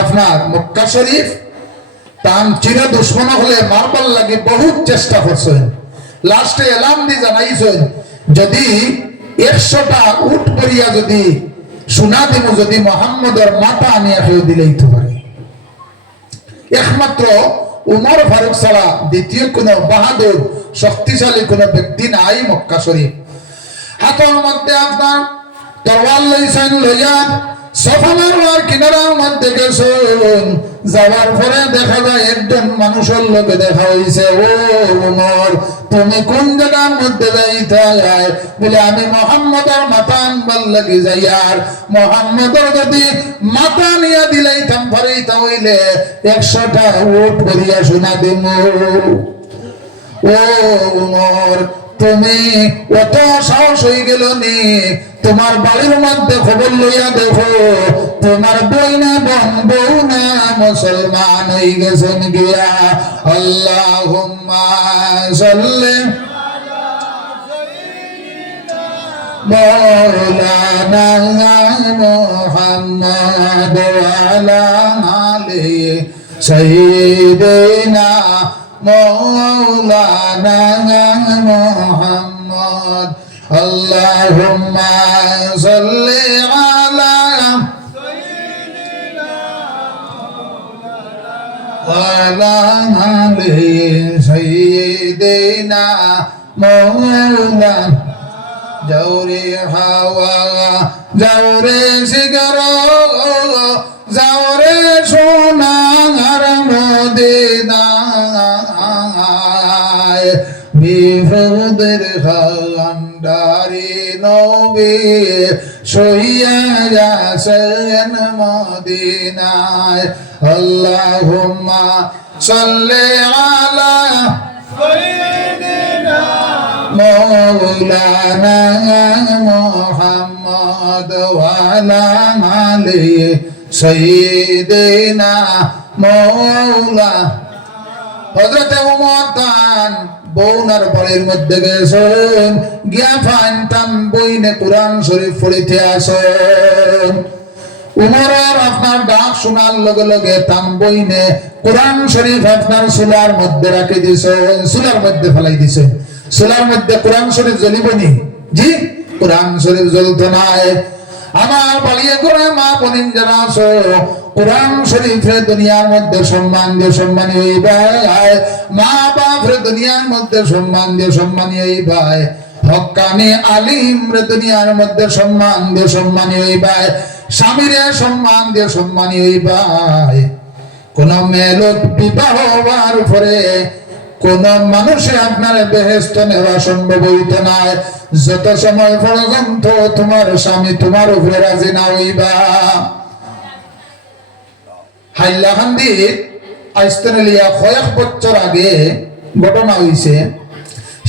আপনার মক্কা শরীফ তান চির দুশ্মন হলে মারবার লাগে বহুত চেষ্টা করছেন, লাস্টে এলাম দি জানাইছেন যদি 100টা উট করিয়া যদি সোনা দিব, যদি মোহাম্মদের মাথা আনিয়া কেউ দিলেই তো পারে। একমাত্র উমর ফারুক ছাড়া দ্বিতীয় কোন বাহাদুর শক্তিশালী কোন ব্যক্তি নাই মক্কা শরীফ। হাতের মধ্যে আপনার তরোয়াল লইছেন, লইয়া সফা মারওয়ার কিনারার মধ্যে গেছেন। যাওয়ার পরে দেখা যায় একজন মানুষের লোকে দেখা হইছে, ও উমর তুমি কোন জায়গার মধ্যে যাইতা? বলে আমি মোহাম্মদের মাথা আনবার লাগি যাই, আর মোহাম্মদের যদি মাথা নিয়া দিলাইতাম পারিতা হইলে 100টা উট করিয়া শোনা দিম। ও উমর তুমি অত সাহস হয়ে গেল নি? তোমার বাড়ির মধ্যে খবর লইয়া দেখো, তোমার বই না বউ না মুসলমান হয়ে গেছেন গিয়া। আল্লাহুম্মা সাল্লি মাওলানা মুহাম্মদ ওয়া আলা আলি সাইয়্যিদিনা মাওলানা মুহাম্মদ। আল্লাহুম্মা সাল্লি আলা সাইয়্যিদিনা ওয়া আলা আলি সাইয়্যিদিনা মাওলানা। যাওরে হাওয়া যাওরে সিগারো যাওরে সোনার মদিনায়, বিপদের খান্ডারি নবী সইয়া যাচ্ছেন মদিনায়। আল্লাহুম্মা সাল্লি আলা সাইয়্যিদিনা মাওলানা মুহাম্মদ ওয়া আলা আলি সাইয়্যিদিনা মাওলানা। হযরত ওমর তান বউনার বাড়ির মধ্যে গেছেন, গিয়া ফাইনতাম বইনে কোরআন শরীফ পড়িতে আসেন। উমরের আপনার ডাক শোনার লগে লগে তাম বইনে কোরআন শরীফ আপনার চুলার মধ্যে রাখি দিছেন, চুলার মধ্যে ফেলাই দিছেন। চুলার মধ্যে কোরআন শরীফ জ্বলিবনি? জি, কোরআন শরীফ জ্বলতো নাই। আমার বালিয়ে করে মা বোনিন যারা আছো, কোরআন শরীফে দুনিয়ার মধ্যে সম্মান দিয়ে সম্মানী হইবাই, মা বাপরে দুনিয়ার মধ্যে সম্মান দিয়ে সম্মানী হইবাই, হক্কানি আলিম রে দুনিয়ার মধ্যে সম্মান দিয়ে সম্মানী হইবাই, স্বামীরে সম্মান দিয়ে সম্মানী হইবাই। কোন মেলোক বিবাহ হওয়ার পরে কোন মানুষে আপনার বেহেশত নেওয়া সম্ভব হইত না যত সময় পর্যন্ত তোমার স্বামী তোমার উপরে রাজি না হইবা। হাইলাকান্দির অস্ট্রেলিয়া কয়েক বছর আগে ঘটনা হইছে,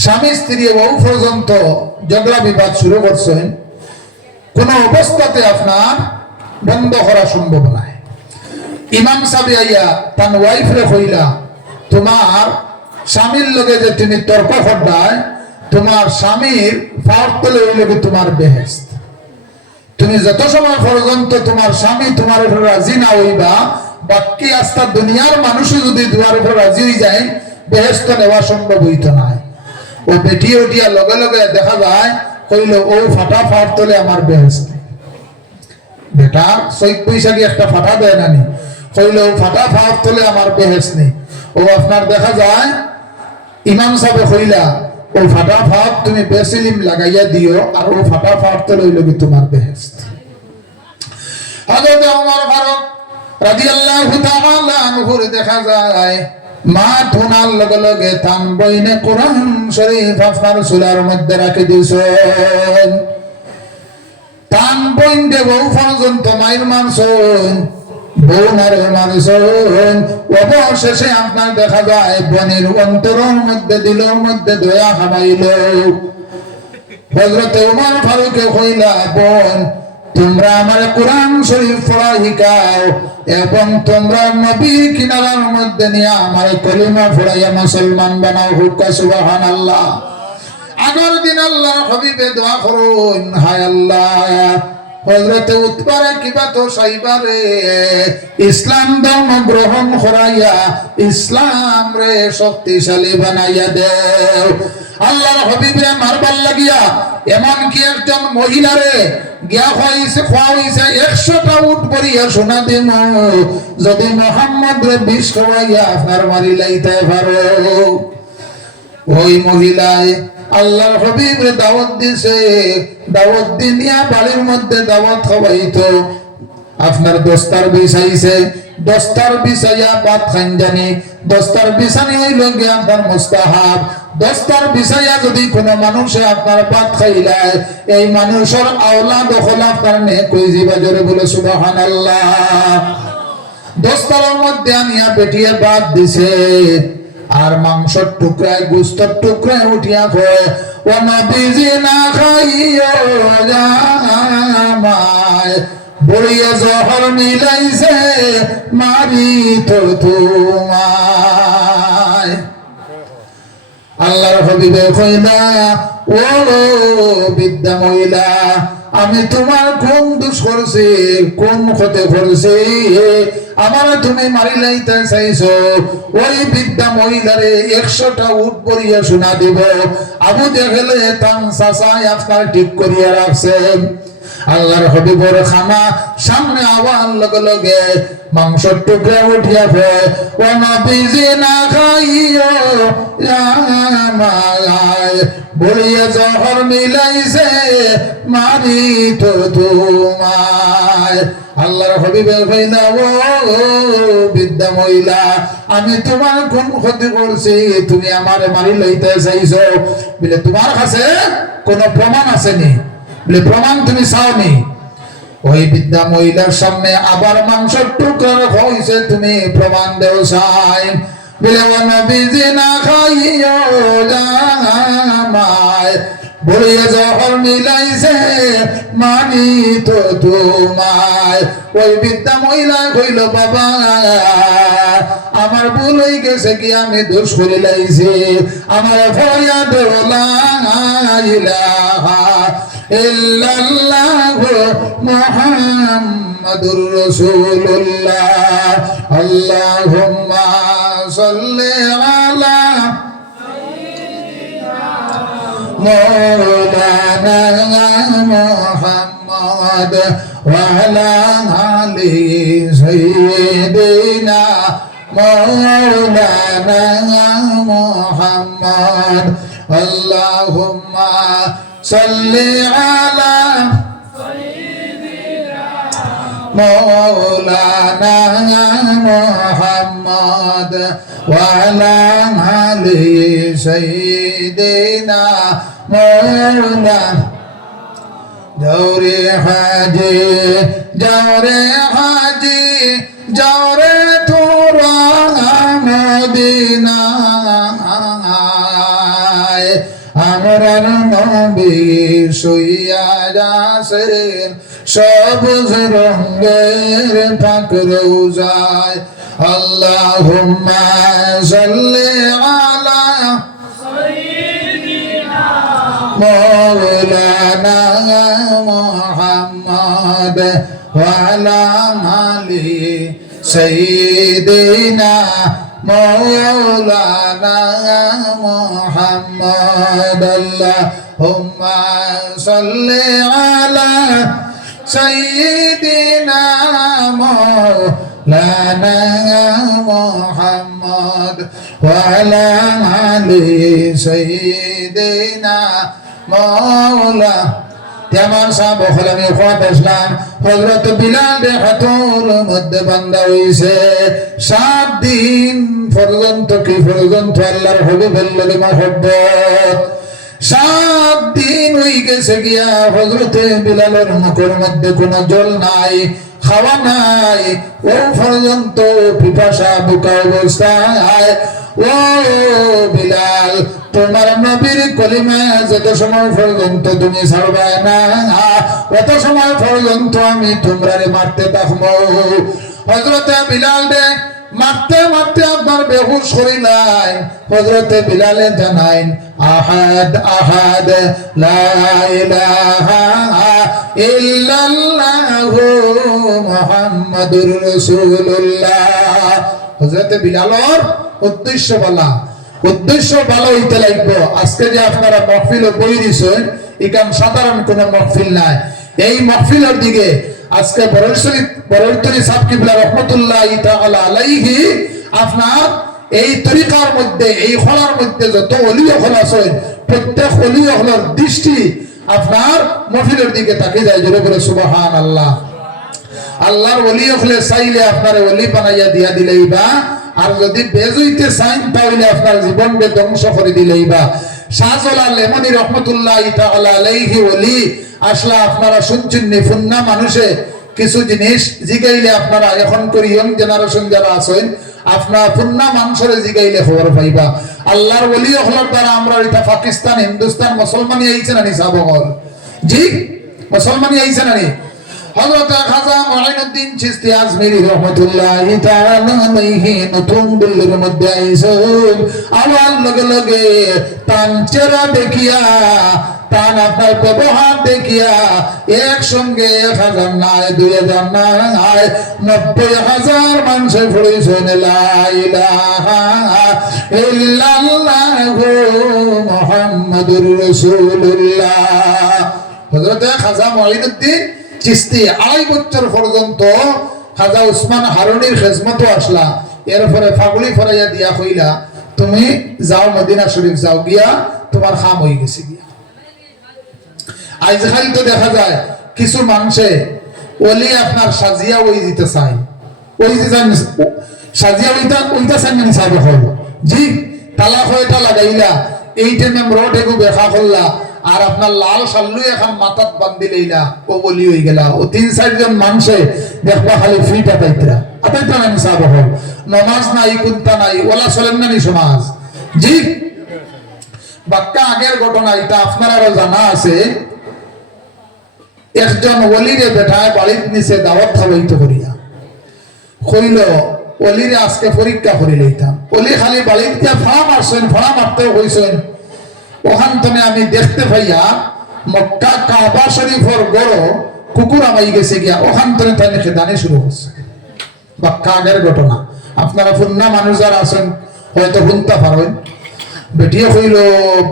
স্বামী স্ত্রী বহু পর্যন্ত ঝগড়া বিবাদ শুরু করছেন, কোন অবস্থাতে আপনার বন্ধ করা সম্ভব নাই। ইমাম সাহেব আইয়া তার ওয়াইফ রে কইলা, তোমার স্বামীর লগে যে তুমি তর্ক করবাই, তোমার স্বামীর ফাওয়ার তলে হইলে তোমার বেহেশত। তুমি যত সময় পর্যন্ত তোমার স্বামী তোমার উপর রাজি না হইবা, বাকি আস্থা দুনিয়ার মানুষও যদি তোমার উপর রাজি হয়ে যায়, বেহেশত নেওয়া সম্ভব হইত না। ও বেটিয়ে উঠিয়া লগে লগে দেখা যায় কইল, ও ফাটা ফাওয়ার তলে আমার বেহেশত। বেটা 6 পয়সা কি একটা ফাটা দেয় নানি? কইল, ও ফাটা ফাওয়ার তলে আমার বেহেশত নেই। ও আপনার দেখা যায় ইমাম সাহেব কইলা, ও ফাটা ফাওয়ার তুমি বেসিলিম লাগাইয়া দিও, আর ও ফাটা ফাওয়ার তলে হইল কি তোমার বেহেশত। হযরত ওমর ফারুক রাদিয়াল্লাহু তাআলা আনহু দেখা যায় মা ধুনার লগে লগে তান বইনে কোরআন শরীফ আপনার চুলার মধ্যে রাখি দিয়েছেন। তান বইনে বহু পর্যন্ত মাইর মানছেন, বউনারে মানছেন। অবশেষে আপনার দেখা যায় বনের অন্তরের মধ্যে দিলের মধ্যে দয়া হামাইল। হযরত ওমর ফারুকে কইলা, বোন তোমরা আমার কোরআন শরীফ পড়া শিখাও এবং তোমরা নবী কিনারার মধ্যে নিয়ে আমার কলিমা পড়াইয়া মুসলমান বানাও। হুক সুবহানাল্লাহ। আগের দিন আল্লাহর হাবিবে দোয়া করুন, হায় আল্লাহ হযরতে উতবারে কিবা তো সাইবারে ইসলাম ধর্ম গ্রহণ করাইয়া ইসলাম রে শক্তিশালী বানাইয়া দেও। আল্লাহর হাবিবে মারবার লাগিয়া এমন কি একজন মহিলারে গিয়া খাওয়াইছে 100টা উট পরিয়া সোনা দিন, যদি মোহাম্মদ রে বিষ খাওয়াইয়া আপনার মারি লাইতে পারো। ওই মহিলায় আল্লাহর হাবিব রে দাওয়াত দিছে, দাওয়াত দিয়া বাড়ির মধ্যে দাওয়াত খাওয়াইতো। আপনার দস্তার বিছাইছে, দস্তার বিছাইয়া ভাত খান জানি, দস্তার বিছানি হইল গিয়া আপনার মুস্তাহাব। দস্তার বিছাইয়া যদি কোনো মানুষে আপনার ভাত খাইলায়, এই মানুষের আওলা দখল আপনার নেক হয়ে যাবে। জোরে বলে সুবহানাল্লাহ। দস্তারের মধ্যে আনিয়া পেটিয়ে ভাত দিছে, আর মাংসের টুকরায় গোশতের টুকরায় উঠিয়া কয়, ও নবীজি না খাইও জামাই, বড়িয়া জহর মিলাইছে মারি তো তোমায়। আল্লাহর হাবিবে কইলা, ও বিদ্যা মহিলা, আমি তোমার কোন দোষ করছি, কোন ক্ষতি করছি, আমার তুমি মারি লাইতে চাইছো? ওই বিদ্যা মহিলারে 100টা উট পরিয়া শোনা দিব। আবু জেহেলে তান চাচাই আপনার ঠিক করিয়া রাখছেন। আল্লাহর হাবিবের খানা সামনে আওয়ার লগে লগে মাংসের টুকরা উঠিয়া পড়ে, ও নবীজি না খাইও জামাই, বলিয়া জহর মিলাইছে মারি তো তোমায়। আল্লাহর হাবিবে কইলা, ও বিদ্যা মহিলা, আমি তোমার কোন ক্ষতি করছি, তুমি আমারে মারি লইতে চাইছো? বলে তোমার কাছে কোনো প্রমাণ আসেনি? বলে প্রমাণ তুমি চাওনি? ওই বিদ্যা মহিলার সামনে আবার মাংসের টুকরা হইছে, তুমি প্রমাণ দেও চাই? বলে ও নবীজি না খাইও জামাই, বলিয়া জহর মিলাইছে মানি তো তোমায়। ওই বিদ্যা মহিলা কইল, বাবা আমার ভুল হয়ে গেছে, কি আমি দোষ করে লাইছি, আমার ভয়া দেও লা ইলাহা ইল্লাল্লাহু মুহাম্মাদুর রাসূলুল্লাহ। আল্লাহুম্মা সাল্লি আলা مولانا محمد وعلى آل سيدنا مولانا محمد اللهم صل على مولانا محمد وعلى آل سيدنا مولانا جوري حاجي جوري حاجي جوري تورا مدينة আমরার নবী শুইয়া যাছেন সবুজ রঙের পাক রওজায়। আল্লাহুম্মা সাল্লি আলা সাইয়্যিদিনা মাওলানা মুহাম্মদ ওয়া আলা আলি সাইয়্যিদিনা مولانا محمد اللهم صل على سيدنا مولانا محمد وعلى آل سيدنا مولانا তেমন সাহেব হলামি খোয়াত ইসলাম হযরত বিলাল রে হাতুর মধ্যে বান্দা হইছে 7 দিন পর্যন্ত। কি পর্যন্ত? আল্লাহর হাবিবের লগে মহব্বত। 7 দিন হই গেছে গিয়া হযরত বিলালের মুখের মধ্যে কোনো জল নাই, খাওয়া নাই, ও পর্যন্ত পিপাসা বুকা অবস্থায়। ও বিলাল, তোমার নবীর কলিমা যত সময় পর্যন্ত তুমি ছাড়বে না, অত সময় পর্যন্ত আমি তোমরা মারতে থাকবো। হযরত বিলাল রে মারতে মারতে আপনার বেহুশ হইলাই হযরতে বিলালে জানাইন আহাদ আহাদ লা ইলাহা ইল্লাল্লাহু মুহাম্মাদুর রাসূলুল্লাহ। হযরতে বিলালর উদ্দেশ্য ভালো হইতে লাগবে। আজকে যে আপনারা মাহফিল বই দিছেন এখান সাধারণ কোনো মাহফিল নাই। এই মাহফিলের দিকে আজকে বরৈতরি সাহেব কিবলা রহমতুল্লাহি তাআলা আলাইহি আপনার এই তরিকার মধ্যে এই খলার মধ্যে যত ওলিয়া খল আছে প্রত্যেক ওলিয়া খলার দৃষ্টি আপনার মাহফিলের দিকে তাকিয়ে যায়। জোরে বলে সুবহানাল্লাহ। আল্লাহর ওলিয়া খলে চাইলে আপনার ওলি বানাইয়া দিয়া দিলেই বা, আর যদি বেজইতে চাইন তাহলে আপনার জীবন ধ্বংস করে দিলেই বা। শাহজালাল লেমনি রহমতুল্লাহি তাআলা আলাইহি ওলি আসলে আপনারা শুনছেন নি ফুন্না মানুষে কিছু জিনিস জিগাইলে আপনারা এখন করি ইয়ং জেনারেশন যারা আছেন আপনারা ফুন্না মানুষের জিগাইলে খবর পাইবা। আল্লাহর ওলি হলার দ্বারা আমরা এটা পাকিস্তান হিন্দুস্তান মুসলমানি আইছে না নি সাবগল জি মুসলমানি আইছে না নি। হযরত খাজা মুঈনুদ্দিন চিশতি আজমিরি রাহমাতুল্লাহি তাআলা আলাইহি নতুন দিল্লির মধ্যে আইছেন। আমার লগে লগে তান চেহারা দেখিয়া তান আপনার ব্যবহার দেখিয়া একসঙ্গে 1000 নাই 2000 নাই 90,000 মানুষ পড়েছেন লা ইলাহা ইল্লাল্লাহু মুহাম্মাদুর রাসূলুল্লাহ। হযরত খাজা মুঈনুদ্দিন চিশতি 2.5 বছর পর্যন্ত খাজা উসমান হারুনির খেজমতো আসলা। এরপরে ফাগুলি ফরাইয়া দিয়া কইলা তুমি যাও মদিনা শরীফ যাও, গিয়া তোমার খাম হয়ে গেছে গিয়া। আজকাল তো দেখা যায় কিছু মানুষে ওলি আপনার সাজিয়া ওই দিতে চায়, ওই যে সাজিয়া ওইটা চাই না সাবে হল জি তালাক হয়টা লাগাইলা এই টাইমে রোড এগু বেখা করলা আর আপনার লাল সাল্লু এখন মাথাত বান্ধি লইলা ও বলি হয়ে গেলা। ও 3-4 জন মানুষে দেখবা খালি ফ্রিট আতাইতরা না সাবে হল, নমাজ নাই কুন্তা নাই ওলা চলেন না নি সমাজ জি। বাক্কা আগের ঘটনা এটা আপনারা জানা আছে। একজন ওলিরে বেটায় বাড়ির নিচে দাওয়াত খাওয়াইতে করিয়া কইল ওলিরে আজকে পরীক্ষা করি লইতাম। ওলি খালি বাড়ির দিয়া ফাড়া মারছেন, ফাড়া মারতেও কইছেন। ওখান থেকে আমি দেখতে পাইয়া মক্কা কাবা শরীফর গড় কুকুর আমাই গেছে গিয়া ওখান থেকে তাই খেদানি শুরু হচ্ছে। বাক্কা আগের ঘটনা আপনারা ফুন্না মানুষ যারা আছেন হয়তো শুনতে পারেন। বেটিয়ে কইল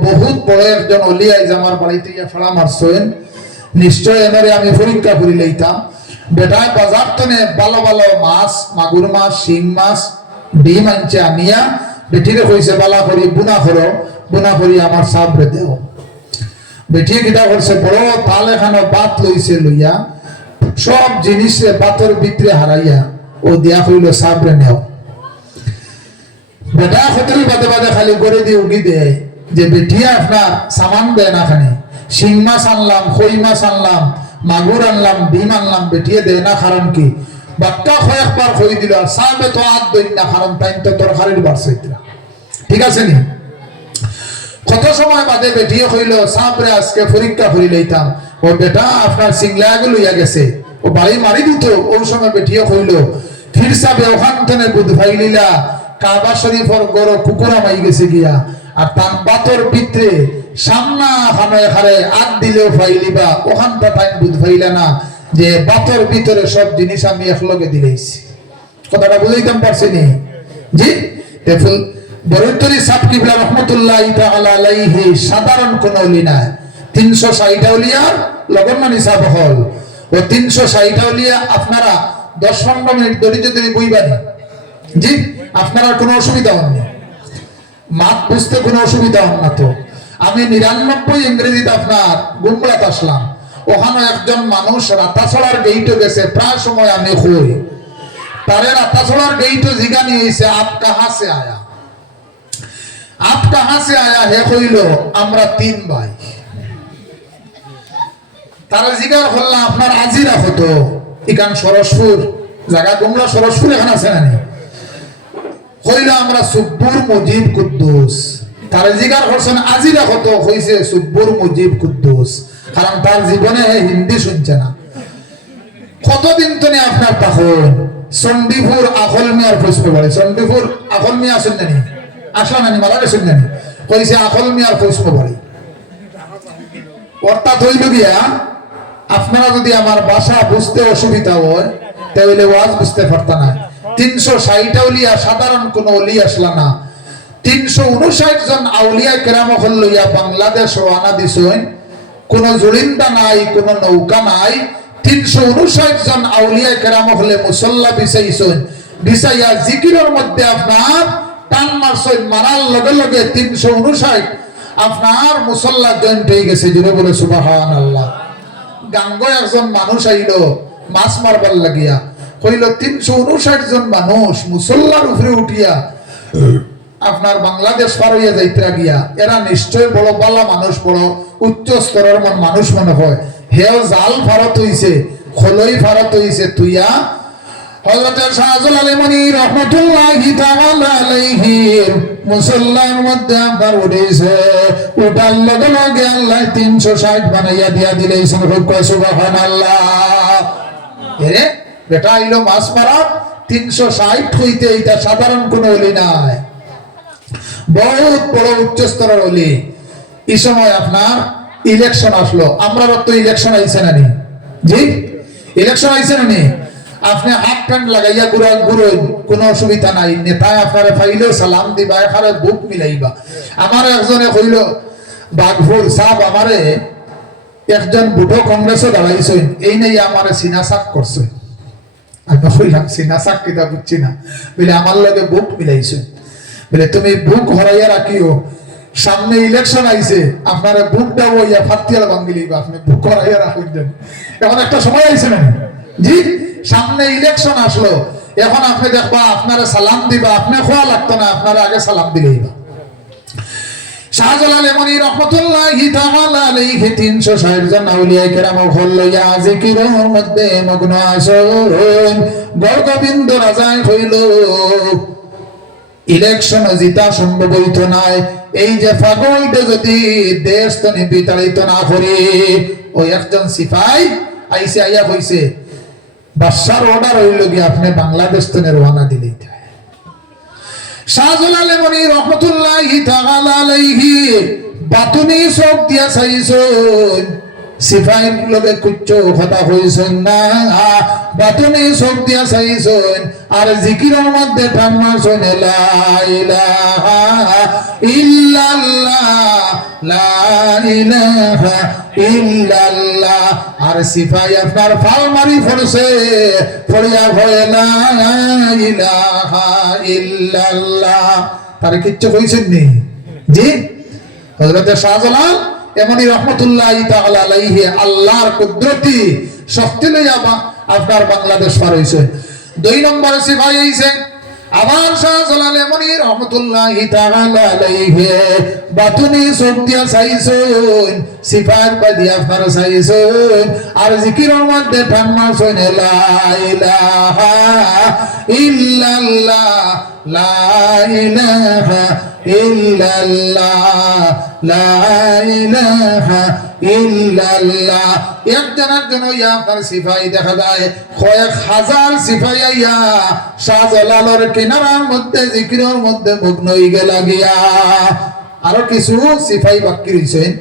বহুত বড় একজন ওলি আইজ আমার বাড়িতে গিয়া ফাড়া মারছেন, নিশ্চয় এনারে আমি পরীক্ষা করি লইতাম। বেটায় বাজার তনে ভালো ভালো মাছ, মাগুর মাছ, শিং মাছ, ডিম আনছে আনিয়া বেটিরে কইছে বালা করি বুনা করো, বুনা করি আমার সাবরে দেও। বেটিয়ে কিটা করছে বড় তাল এখানে বাত লইছে লইয়া সব জিনিসে বাতর ভিতরে হারাইয়া ও দিয়া কইল সাবরে নেও। বেটা হোটেল বাদে বাদে খালি করে দিয়ে উগি দেয় যে বেটিয়া আপনার সামান দেয় না খানে শিং মাছ আনলাম, খই মাছ আনলাম, মাগুর আনলাম, ডিম আনলাম, বেটিয়ে দেয় না। কারণ কি বাক্কা কয়েকবার কই দিল সাবে তো আদ দই না, কারণ টাইম তো তরকারির বাড়ছে। ঠিক আছে নি? কত সময় বাদে বেটিয়ে কইল সাবরে আজকে পরীক্ষা করি লইতাম। ও বেটা আপনার সিংলাগে লইয়া গেছে, ও বাড়ি মারি দিত। ওই সময় বেটিয়ে কইল ফির সাবে ওখান থেকে বুধ ভাইলিলা কাবা শরীফর গড় কুকুরা মাই গেছে গিয়া আর তান বাতর ভিতরে সামনা হামে হারে আগ দিলেও ফাইলিবা ওখানটা টাইম বুঝ ফাইলা না যে বাতর ভিতরে সব জিনিস আমি একলগে দিলেইছি। কথাটা বুঝাইতাম পারছি নি জি। দেখুন বরৈতরি সাহেব কিবলা রহমতুল্লাহি তাআলা আলাইহি সাধারণ কোন ওলি না। 360 ওলিয়ার লগনমানি সাহেব হল ও 360 ওলিয়া আপনারা 10-15 মিনিট ধরে যদি বইবানি জি আপনারা কোনো অসুবিধা হননি, মাত বুঝতে কোনো অসুবিধা হন না। তো আমি 99 ইংরেজিতে আপনার গুমরাত আসলাম, ওখানে একজন মানুষ রাতাছড়ার গেইটে গেছে। প্রায় সময় আমি কই তারে রাতাছড়ার গেইটে জিগানি হইছে আপ কাহা সে আয়া, আপ কাহা সে আয়া। হে কইল আমরা 3 ভাই। তারা জিগার হল্লা আপনার আজিরা হতো ইকান সরসপুর জায়গা গুমরা সরসপুর এখানে আছে না? কইল আমরা সুব্বুর মুজিব কুদ্দুস। তার জিগার করছেন আজিরা কত হইছে সুব্বুর মুজিব কুদ্দুস, কারণ তার জীবনে হিন্দি শুনছে না। কতদিন তো আপনার তখন চণ্ডীপুর আখল মিয়ার পুষ্পে বাড়ি। চণ্ডীপুর আখল মিয়া আছেন নানি? আসলা নানি? মারা গেছেন নানি? কইছে আখল মিয়ার পুষ্প বাড়ি। অর্থাৎ হইল গিয়া আপনারা যদি আমার ভাষা বুঝতে অসুবিধা হয় তাহলে ওয়াজ বুঝতে পারতা না। 360 আউলিয়া সাধারণ কোন অলি আসলা না। 359 জন আউলিয়া কেরাম লইয়া বাংলাদেশ রওনা দিছেন। কোন জুড়িন্দা নাই, কোন নৌকা নাই। 359 জন আউলিয়া কেরাম হলে মুসল্লা বিছাইছেন। বিছাইয়া জিকিরের মধ্যে আপনার টান মারছেন। মারার লগে লগে 359 আপনার মুসল্লা জয়েন্ট হয়ে গেছে। জুড়ে বলে সুবহানাল্লাহ। গাঙ্গ একজন মানুষ আইল মাছ মারবার লাগিয়া, কইল 359 জন মানুষ মুসল্লার উপরে উঠিয়া আপনার বাংলাদেশ পার হইয়া যাইতে গিয়া, এরা নিশ্চয় বড় বালা মানুষ, বড় উচ্চ স্তরের মানুষ মনে হয়। হেও জাল ফারত হইছে, খলই ফারত হইছে তুইয়া। হযরত শাহজালাল মনি রাহমাতুল্লাহি তাআলা আলাইহি মুসল্লার মধ্যে আবার উঠেছে। উঠার লগে লগে আল্লাহ 360 বানাইয়া দিয়া দিলেন। সুবহানাল্লাহ। এরে বেটা আইলো মাছ মারা, 360 হইতে এটা সাধারণ কোন ওলি নাই, বহুত বড় উচ্চ স্তরের ওলি। এই সময় আপনার ইলেকশন আসলো। আমরা তো ইলেকশন আইছে নানি? জি, ইলেকশন আইছে নানি? আপনি হাত প্যান্ট লাগাইয়া ঘুরা ঘুরো, কোনো অসুবিধা নাই। নেতায় আপনারে পাইলেও সালাম দিবা, এখানে বুক মিলাইবা। আমার একজনে কইল বাঘপুর সাহেব, আমারে একজন বুড়ো কংগ্রেসে দাঁড়াইছেন, এই নেই আমারে সিনাসাক করছে। আমি কইলাম সিনাসাক কিতা বুঝছি না। বলে আমার লগে বুক মিলাইছেন। বলে তুমি বুক হরাইয়া রাখিও, সামনে ইলেকশন আইছে, আপনারা বুকটা ওইয়া ফাতিয়াল ভাঙ্গি লইবা, আপনি বুক হরাইয়া রাখুন। এখন একটা সময় আইছে না জি, সামনে ইলেকশন আসলো। এখন আপনি দেখবা আপনারা সালাম দিবা, আপনি খোয়া লাগতো না, আপনারা আগে সালাম দিলেইবা। শাহজালাল মনি রাহমাতুল্লাহি তাআলা আলাইহি 360 জন আউলিয়া কেরাম হল লইয়া জিকিরের মধ্যে মগ্ন আছেন। গর্গবিন্দ রাজায় হইল ইলেকশন জিতা সম্ভব হইত নাই। এই যে পাগলটা যদি দেশ তনি বিতাড়িত না করে, ওই একজন সিপাই আইসে আইয়া কইছে বাদশার অর্ডার হইল গিয়ে আপনি বাংলাদেশ তনে রওনা দিলেই। শাহজালাল মনি রাহমাতুল্লাহি তাআলা আলাইহি বাতুনি চোখ দিয়া চাইছেন। সিপাহীর লগে কুচ্চ কথা কইছেন না, বাতুনি চোখ দিয়া চাইছেন। আর জিকিরের মধ্যে টান মারছেন লা ইলাহা ইল্লাল্লাহ, লা ইলাহা ইল্লাল্লাহ। আর সিপাহী আপনার ফাল মারি পড়ছে, পড়িয়া ভয় লা ইলাহা ইল্লাল্লাহ। তার কিচ্ছু কইছেন নি জি। হযরত শাহজালাল এমনি রাহমাতুল্লাহি তাআলা আলাইহি আল্লাহর কুদরতি শক্তি লইয়া আপনার বাংলাদেশ পার হইছে। 2 নম্বর সিপাহী আইছে আবার শাহজালাল এমনি রাহমাতুল্লাহি তাআলা আলাইহি বাতুনি চোখ দিয়া চাইছেন, সিপাহীর বাদি আপনার চাইছেন। আর জিকিরের মধ্যে টান মারছেন লা ইলাহা ইল্লাল্লাহ, লা ইলাহা ইল্লাল্লাহ, লা ইলাহা ইল্লাল্লাহ। একজন ইয়া আপনার সিপাহী দেখা যায় কয়েক হাজার সিপাহী ইয়া শাহজালালের কিনারার মধ্যে জিকিরের মধ্যে মগ্ন হয়ে গেল গিয়া। আরো কিছু সিপাহী বাকি রইছেন।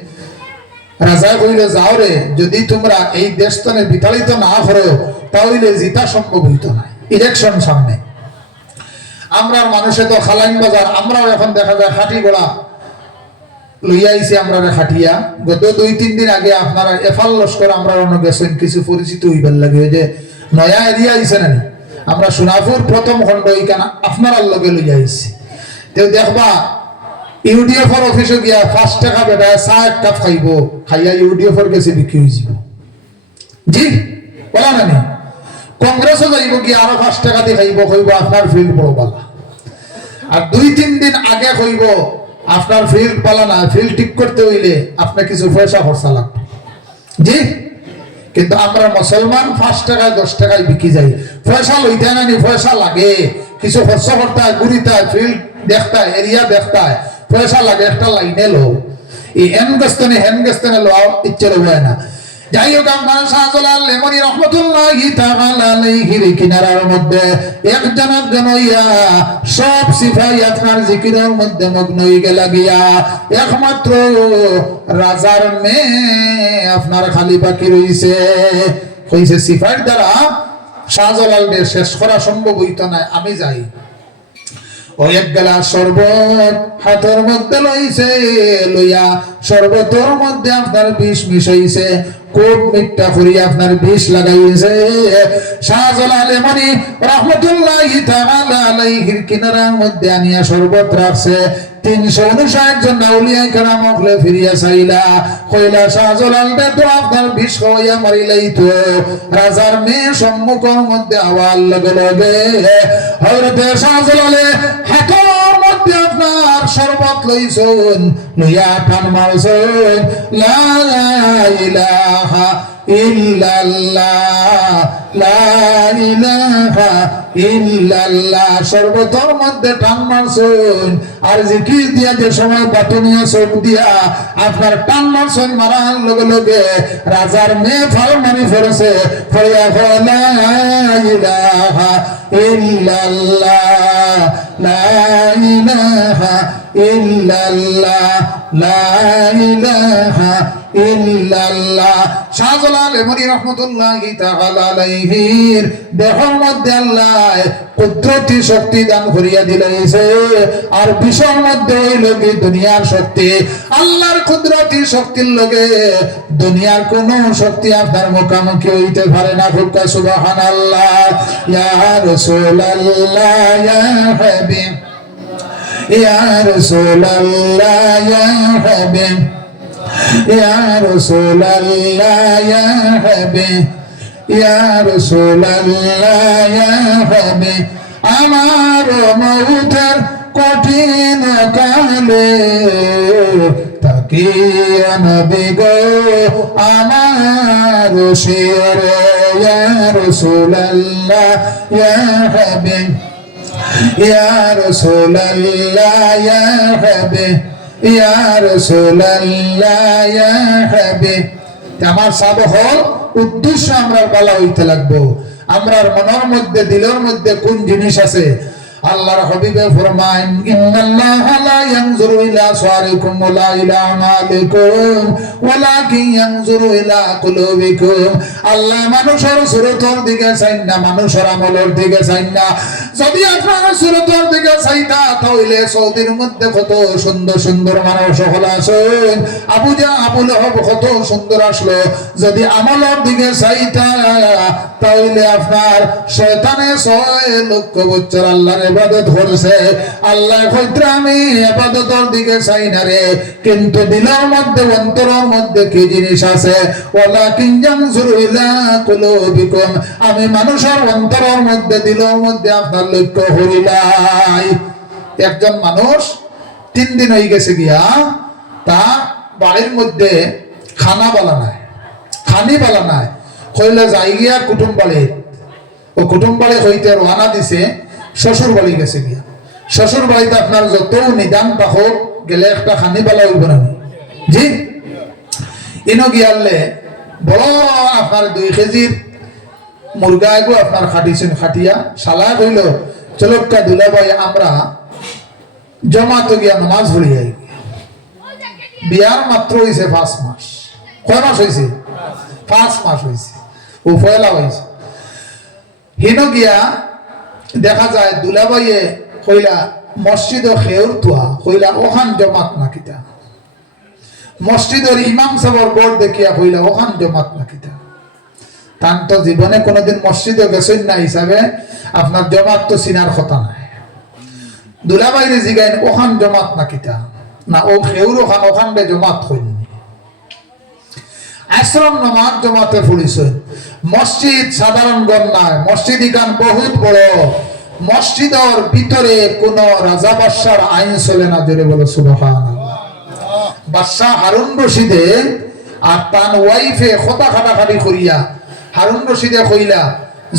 রাজা কইল যাও রে, যদি তোমরা এই দেশতনে বিতাড়িত না করো তাহলে জিতা সম্ভব হইত না। ইলেকশন সামনে, আমরার মানুষে তো খালাইন বাজার, আমরাও এখন দেখা যায় খাটি গোড়া লইয়া আইছি। আমরা খাটিয়া গত 2-3 দিন আগে আপনারা এফাল লস্কর আমরা অন্য গেছেন, কিছু পরিচিত হইবার লাগে যে নয়া এরিয়া আইছে না। আমরা সোনাপুর প্রথম খন্ড এইখানে আপনার লগে লইয়া আইছি। তো দেখবা ইউডিএফর অফিসে গিয়া 5 টাকা বেটা চা 1 কাপ খাইব, খাইয়া ইউডিএফর কাছে বিক্রি হয়ে যাব জি, বলা না। কংগ্রেসও যাইব গিয়া আরো 5 টাকা দিয়ে খাইব, কইব আপনার ফিল্ড বড় বালা। আর 2-3 দিন আগে কইব আপনার ফিল্ড পালা না, ফিল্ড ঠিক করতে হইলে আপনার কিছু পয়সা খরচা লাগবে জি। কিন্তু আমরা মুসলমান 5 টাকায় 10 টাকায় বিক্রি যাই। পয়সা লইতে না, পয়সা লাগে, কিছু খরচা করতে হয়, ঘুরিতে হয়, ফিল্ড দেখতে হয়, এরিয়া দেখতে হয়, পয়সা লাগে। একটা লাইনে লো, এই হেন গস্তনে লো ইচ্ছে লব না। যাই হোক আপনার শাহজালাল লেমনি রহমতুল্লাহি তাআলা আলাইহির কিনারার মধ্যে একজন হইয়া সব সিফাই আপনার জিকিরের মধ্যে মগ্ন হয়ে গেল গিয়া একমাত্র রাজার মেয়ে আপনার খালি বাকি রইছে কইছে সিফাইর দ্বারা শাহজালালকে শেষ করা সম্ভব হইতো না আমি যাই ওই এক গ্লাস শরবত হাতের মধ্যে লইছে লইয়া শরবতের মধ্যে আপনার বিষ মিশাইছে খুব মিঠা করিয়া আপনার বিষ লাগাইছে শাহজালাল মানে রহমতুল্লাহি তাআলা আলাইহির কিনারার মধ্যে আনিয়া শরবত রাখছে 359 জন আউলিয়া কেরাম হলে ফিরিয়া চাইলা কইলা শাহজালাল তো আপনার বিষ খাওয়াইয়া মারিলাই তো রাজার মেয়ে সম্মুখের মধ্যে আওয়াজ লগে লগে হযরত শাহজালালে হাতের মধ্যে আপনার শরবত লইছেন লইয়া টান মারছেন লা ইলাহা ইল্লাল্লাহ লা ইলাহা ইল্লাল্লাহ শরবতের মধ্যে টান মারছেন আর জিকির দিয়া যে সময় বাটনিয়া চোখ দিয়া আপনার টান মারছেন মারার লগে লগে রাজার মেয়ে ফালমানি ফেরেছে ফরিয়া লা ইলাহা ইল্লাল্লাহ লা ইলাহা ইল্লাল্লাহ লা ইলাহা ইল্লাল্লাহ শাহজালাল এমনি রহমতুল্লাহি তাআলা আলাইহির দেহের মধ্যে আল্লাহ কুদরতি শক্তি দান করিয়া দিলাইছে আর বিষয়ের মধ্যে হইল কি দুনিয়ার শক্তি আল্লাহর কুদরতি শক্তির লগে দুনিয়ার কোন শক্তি আপনার মুখামুখি হইতে পারে না ফুকা সুবহানাল্লাহ ইয়া রাসূলুল্লাহ ইয়া হাবিব ইয়া রাসূলুল্লাহ ইয়া হাবিব ইয়া রাসূলুল্লাহ ইয়া হাবিব ইয়া রাসূলুল্লাহ ইয়া হাবিব আমার মউতের কঠিন কালে তাকিয়া নবী গো আমার শিরে ইয়া রাসূলুল্লাহ ইয়া হাবিব ইয়া রাসূলুল্লাহ ইয়া হাবিব ইয়া রাসূলুল্লাহ ইয়া হাবিব আমার সব হল উদ্দেশ্য আমরা বলা হইতে লাগবো আমরার মনের মধ্যে দিলের মধ্যে কোন জিনিস আছে আল্লাহর হাবিবে ফরমায়েন ইন্নাল্লাহা লা ইয়ানজুরু ইলা সাওয়ারিকুম ওয়ালা ইলা আমালিকুম ওয়ালাকিন ইয়ানজুরু ইলা কুলুবিকুম আল্লাহ মানুষের সুরতের দিকে চাইন না মানুষের আমলের দিকে চাইন না যদি আপনারা সুরতের দিকে চাইতা তাহলে সৌদির মধ্যে কত সুন্দর সুন্দর মানুষ হল আছেন আবু লাহাব কত সুন্দর আসলো যদি আমলের দিকে চাইতা তাহলে আপনার শয়তানে 6 লক্ষ বছর আল্লাহর ইবাদত করছে আল্লাহ কইতে আমি ইবাদতের দিকে চাই না রে কিন্তু দিলের মধ্যে অন্তরের মধ্যে কি জিনিস আছে ওয়ালাকিন ইয়ানজুরু ইলা কুলুবিকুম আমি মানুষের অন্তরের মধ্যে দিলের মধ্যে আপনার লক্ষ্য হইলাই একজন মানুষ 3 দিন হয়ে গেছে গিয়া তা বাড়ির মধ্যে খানি বালা নাই কইলে যাই গিয়া কুটুম বাড়ি ও কুটুম বাড়ি হইতে রওনা দিছে শ্বশুর বাড়ি গেছে গিয়া শ্বশুর বাড়িতে আপনার যত নিদান পাখক গেলে একটা খানি বালা হইব না জি ইনো গিয়ালে বড় আপনার 2 কেজির মুরগা এগো আপনার খাটিছেন খাটিয়া শালা কইল চলক্কা দুলা ভাই আমরা জমাতে গিয়া নামাজ পড়ি যাই বিয়ার মাত্র হইছে 5 মাস কয় মাস হইছে 5 মাস হইছে ও পয়লা হইছে হিনো গিয়া দেখা যায় দুলাবাইয়ে কইলা মসজিদ খেউর তুয়া কইলা ওখান জমাত না কিতা মসজিদের ইমাম সাহেবের বোর্ড দেখিয়া কইলা ওখান জমাত না কিতা তান তো জীবনে কোনোদিন মসজিদে গেছেন না হিসাবে আপনার জমাত তো চিনার কথা নাই দুলাবাইরে জিগাইন ওখান জমাত না কিতা না ও খেউর ওখান জমাত হইনি আশ্রম নামাজ জমাতে পড়িছে মসজিদ সাধারণ গণ নয় মসজিদ ইকান বহুত বড় মসজিদের ভিতরে কোন রাজা বাদশার আইন চলে না জোরে বলো সুবহানাল্লাহ বাদশা হারুন রশিদে আর তান ওয়াইফে খোদা খাটাখাটি করিয়া হারুন রশিদে কইলা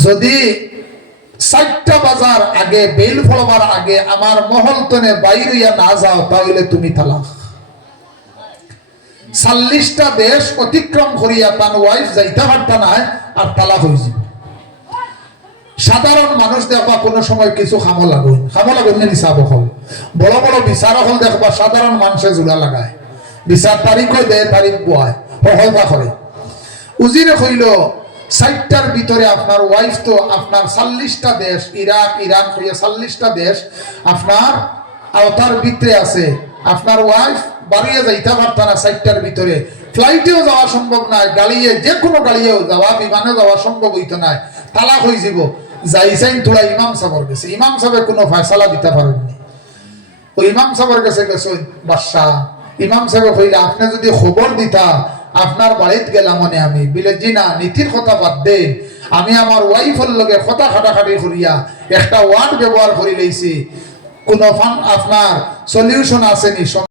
যদি 4টা বাজার আগে বেল ফলবার আগে আমার মহল তনে বাইরে না যাও তাহলে তুমি তালাক 40টা দেশ অতিক্রম করিয়া তার ওয়াইফ যাইতে পারতা না আর তালাক হয়ে যাব। সাধারণ মানুষ দেখবা কোনো সময় কিছু খামো লাগুন না নিচাব হল, বড় বড় বিচারক হল দেখবা সাধারণ মানুষে জোড়া লাগায়, বিচার তারিখও দেয়, তারিখ বয়, সহজা করে। উজিরে কইল 60টার ভিতরে আপনার ওয়াইফ তো আপনার 40টা দেশ, ইরাক ইরান কইয়া 40টা দেশ আপনার আওতার ভিতরে আছে। আপনার ওয়াইফ বাড়িয়ে যাইতে পারতা না 60টার ভিতরে, ফ্লাইটেও যাওয়া সম্ভব নয়, গাড়িয়ে যে কোনো গাড়িয়েও যাওয়া, বিমানে যাওয়া সম্ভব হইতো না, তালাক হয়ে যাব। যাইছেন তোরা ইমাম সাহেবের কাছে, ইমাম সাহেব কোনো ফয়সালা দিতে পারেননি। ওই ইমাম সাহেবের কাছে গেছে বাদশাহ, ইমাম সাহেব কইলা আপনি যদি খবর দিতা আপনার বাড়িতে গেলাম মানে আমি বলে জি না, নীতির কথা বাদ দে, আমি আমার ওয়াইফের লগে কথা খাটাখাটি করিয়া একটা ওয়ার্ড ব্যবহার করে লইছি, কোনো আপনার সলিউশন আসেনি।